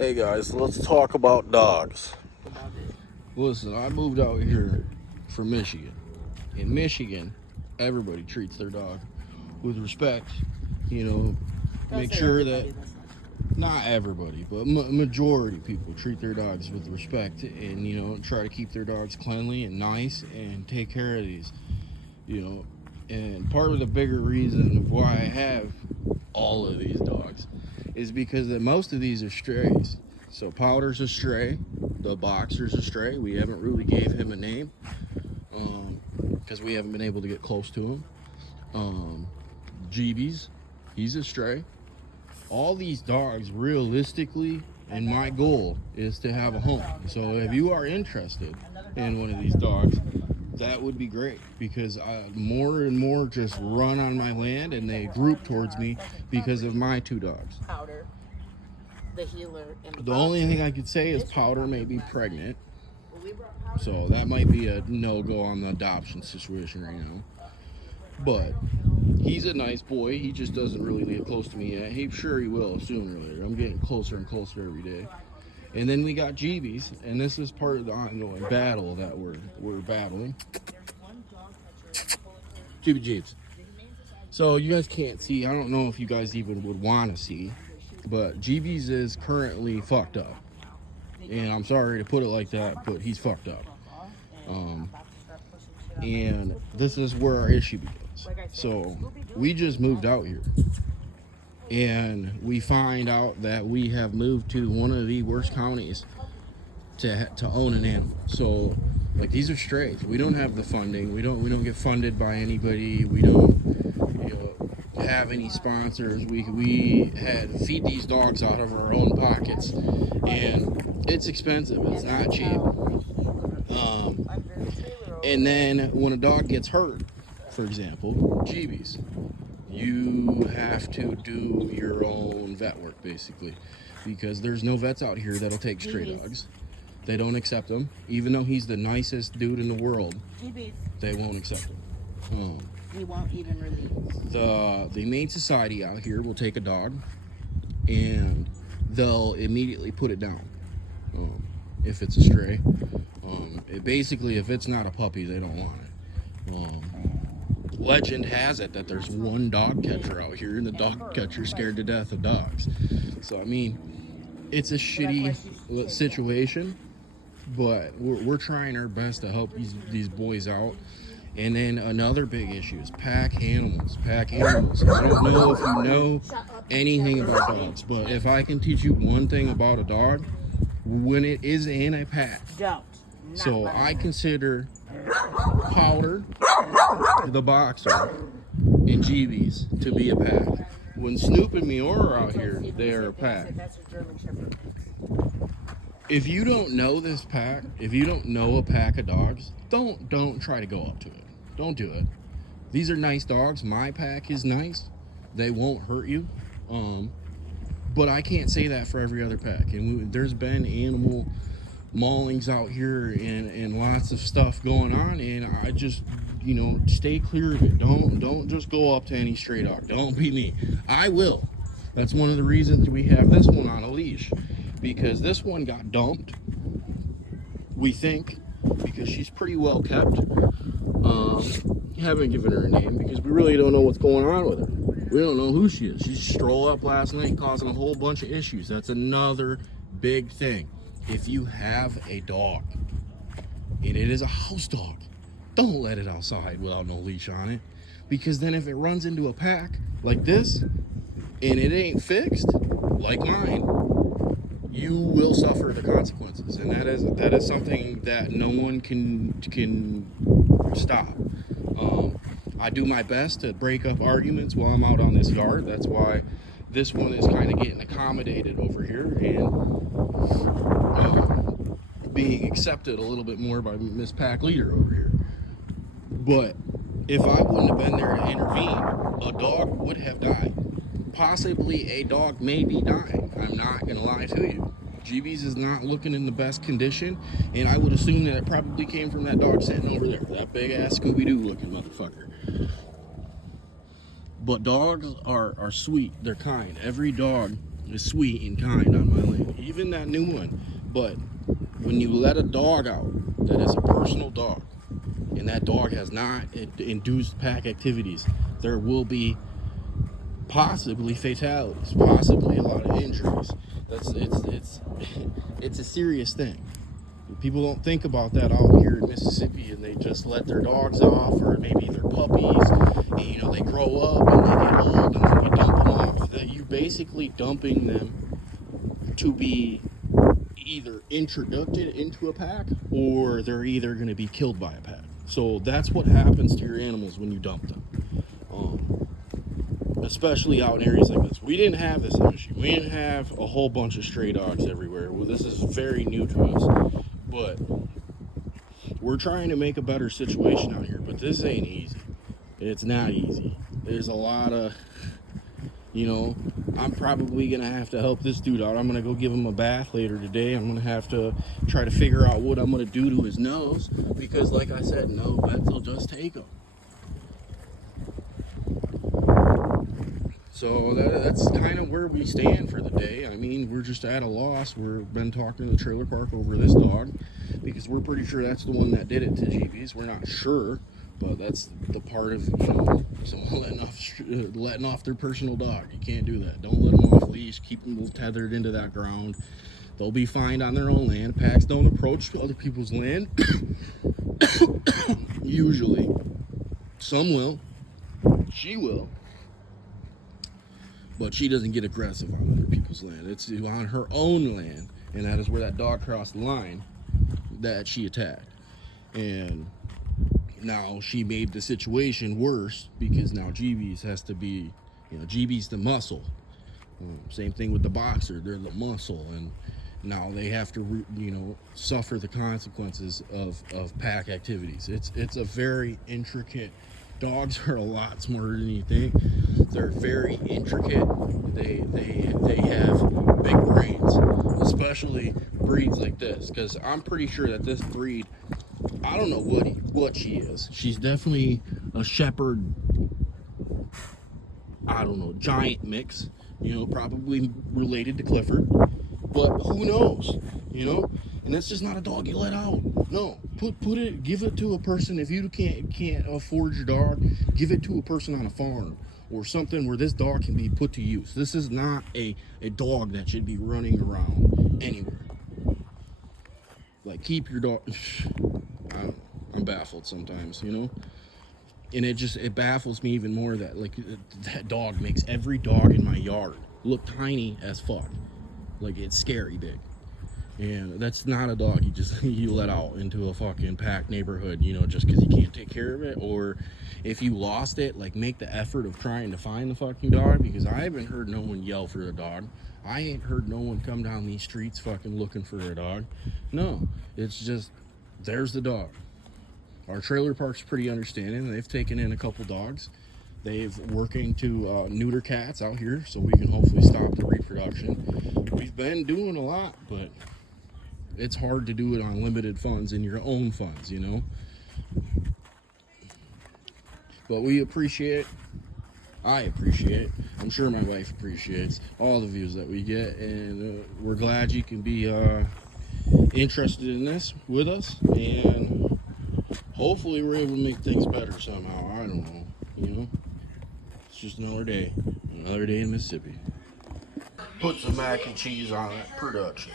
Hey guys, let's talk about dogs. About it. Listen, I moved out here from Michigan. In Michigan, everybody treats their dog with respect. You know, Don't make say sure everybody, that that's not not everybody, but majority people treat their dogs with respect and, try to keep their dogs cleanly and nice and take care of these, you know. And part of the bigger reason of why I have all of these dogs is because that most of these are strays. So Powder's a stray, the Boxer's a stray. We haven't really gave him a name because we haven't been able to get close to him. GB's, he's a stray. All these dogs, realistically, and my goal is to have a home. So if you are interested in one of these dogs, that would be great, because more and more just run on my land and they group towards me because of my two dogs. Powder, the healer, and The only thing I could say is Powder may be pregnant, so that might be a no-go on the adoption situation right now. But he's a nice boy. He just doesn't really get close to me yet. He's sure he will sooner or later. I'm getting closer and closer every day. And then we got GB's, and this is part of the ongoing battle that we're battling. GB Jeeps. So you guys can't see. I don't know if you guys even would want to see, but GB's is currently fucked up. And I'm sorry to put it like that, but he's fucked up. And this is where our issue begins. So we just moved out here, and we find out that we have moved to one of the worst counties to own an animal. So like, these are strays. We don't have the funding. We don't get funded by anybody. We don't have any sponsors. We had to feed these dogs out of our own pockets, and it's expensive. It's not cheap. And then when a dog gets hurt, for example, GB's, you have to do your own vet work, basically, because there's no vets out here that'll take stray dogs. They don't accept them. Even though he's the nicest dude in the world, they won't accept him. He won't even release. The Humane Society out here will take a dog, and they'll immediately put it down if it's a stray. Basically, if it's not a puppy, they don't want it. Legend has it that there's one dog catcher out here, and the dog catcher's scared to death of dogs. So I mean, it's a shitty situation, but we're trying our best to help these boys out. And then another big issue is pack animals. Pack animals. I don't know if you know anything about dogs, but if I can teach you one thing about a dog, when it is in a pack. Don't. So I consider Powder, the Boxer, and GB's to be a pack. When Snoop and Miura are out here, they are a pack. If you don't know this pack, if you don't know a pack of dogs, don't try to go up to it. Don't do it. These are nice dogs. My pack is nice. They won't hurt you. But I can't say that for every other pack. And there's been animal maulings out here and lots of stuff going on, and I just, stay clear of it. Don't just go up to any stray dog. Don't be me. I will. That's one of the reasons we have this one on a leash, because this one got dumped, we think, because she's pretty well kept. Haven't given her a name because we really don't know what's going on with her. We don't know who she is. She strolled up last night causing a whole bunch of issues. That's another big thing. If you have a dog and it is a house dog, don't let it outside without no leash on it, because then if it runs into a pack like this and it ain't fixed, like mine, you will suffer the consequences. And that is something that no one can stop. I do my best to break up arguments while I'm out on this yard. That's why this one is kind of getting accommodated over here and being accepted a little bit more by Miss Pack Leader over here. But if I wouldn't have been there to intervene, a dog would have died. Possibly a dog may be dying. I'm not going to lie to you. GB's is not looking in the best condition, and I would assume that it probably came from that dog sitting over there, that big ass Scooby-Doo looking motherfucker. But dogs are sweet. They're kind. Every dog is sweet and kind on my land. Even even that new one. But when you let a dog out that is a personal dog, and that dog has not induced pack activities, there will be possibly fatalities, possibly a lot of injuries. It's a serious thing. People don't think about that out here in Mississippi, and they just let their dogs off, or maybe their puppies, and, you know, they grow up and they get old, and then you dump them off. That you're basically dumping them to be either introduced into a pack, or they're either going to be killed by a pack. So that's what happens to your animals when you dump them. Especially out in areas like this. We didn't have this issue. We didn't have a whole bunch of stray dogs everywhere. Well, this is very new to us. But we're trying to make a better situation out here. But this ain't easy. It's not easy. There's a lot of, you know, I'm probably going to have to help this dude out. I'm going to go give him a bath later today. I'm going to have to try to figure out what I'm going to do to his nose. Because like I said, no vets will just take him. So that's kind of where we stand for the day. I mean, we're just at a loss. We've been talking to the trailer park over this dog because we're pretty sure that's the one that did it to GBs. We're not sure, but that's the part of, you know, someone letting off their personal dog. You can't do that. Don't let them off leash. Keep them tethered into that ground. They'll be fined on their own land. Packs don't approach other people's land. Usually. Some will. She will. But she doesn't get aggressive on other people's land. It's on her own land, and that is where that dog crossed the line that she attacked. And now she made the situation worse because now GB's has to be, you know, GB's the muscle. Same thing with the boxer, they're the muscle, and now they have to, you know, suffer the consequences of pack activities. It's a very intricate. Dogs are a lot smarter than you think. They're very intricate. They have big brains, especially breeds like this. Because I'm pretty sure that this breed, I don't know what she is. She's definitely a shepherd. I don't know, giant mix. You know, probably related to Clifford, but who knows? You know. And that's just not a dog you let out. No, give it to a person. If you can't afford your dog, give it to a person on a farm or something where this dog can be put to use. This is not a dog that should be running around anywhere. Like, keep your dog. I'm baffled sometimes, you know. And it baffles me even more that, like, that dog makes every dog in my yard look tiny as fuck. Like, it's scary big. And that's not a dog you let out into a fucking packed neighborhood, you know, just because you can't take care of it. Or if you lost it, like, make the effort of trying to find the fucking dog, because I haven't heard no one yell for a dog. I ain't heard no one come down these streets fucking looking for a dog. No, it's just, there's the dog. Our trailer park's pretty understanding. They've taken in a couple dogs. They've working to neuter cats out here so we can hopefully stop the reproduction. We've been doing a lot, but it's hard to do it on limited funds and your own funds, you know. But we appreciate, I appreciate, I'm sure my wife appreciates all the views that we get, and we're glad you can be interested in this with us, and hopefully we're able to make things better somehow. I don't know, you know. It's just another day in Mississippi. Put some mac and cheese on it, Productions.